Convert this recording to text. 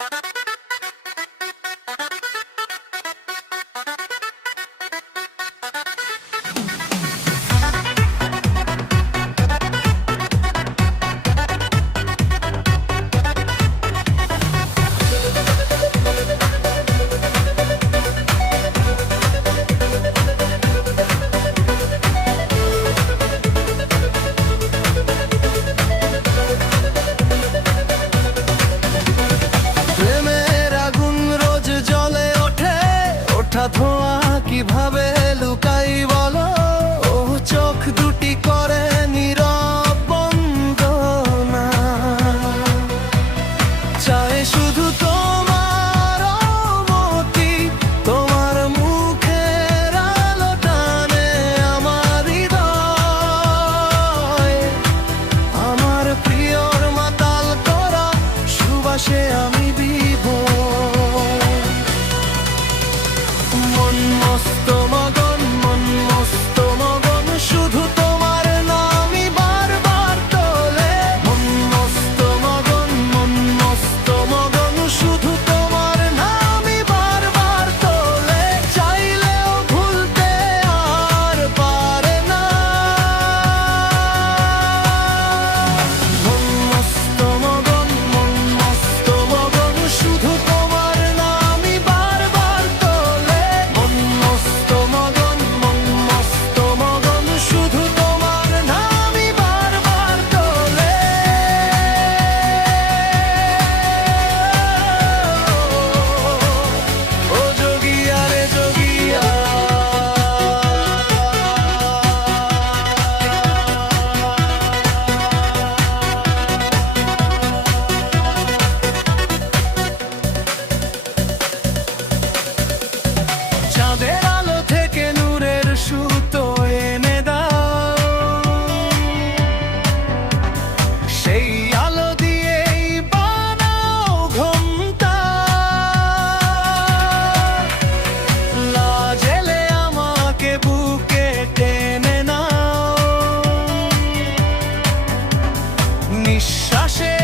you শুধু তোমার মতি তোমার মুখের আলো টানে আমার হৃদয়। আমার প্রিয়র মাতাল করা সুবাসে আমি বিব মন মস্ত মগন নিঃশ্বাসে